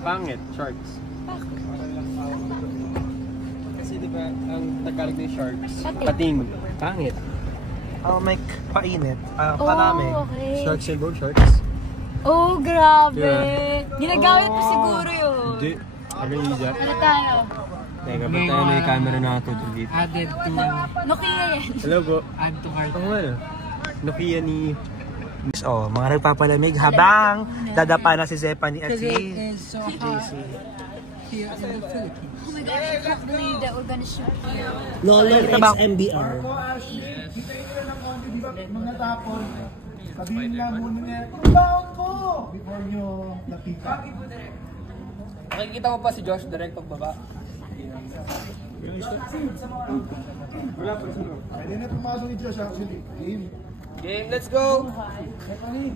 Pangit, sharks. Kasi diba, ang Tagalog ng sharks, pating. Pangit. May painit. Parami. Okay. Sharks and bone sharks. Oh, grabe. Yeah. Ginagamit mo siguro yun. Hindi. Ano yung isa? Ano tayo? Teka, ba't tayo may camera na nakatutol dito? Added to... Nokia yan. Hello po. Add to cart. Ang ano? Nokia ni... Mga nagpapalamig habang dadapa na si Zephanie at si Today is so hot JC. here in the Philippines. Oh my gosh, I can't believe that we're gonna shoot here. Lolo Kita ba? XMBR. Mga tapon, sabihin lang muna niya, baon ko! Before nyo nakita. Makikita mo pa si Josh direct pagbaba. Pwede na pumasok ni Josh actually. Game. Game, let's go! Stephanie.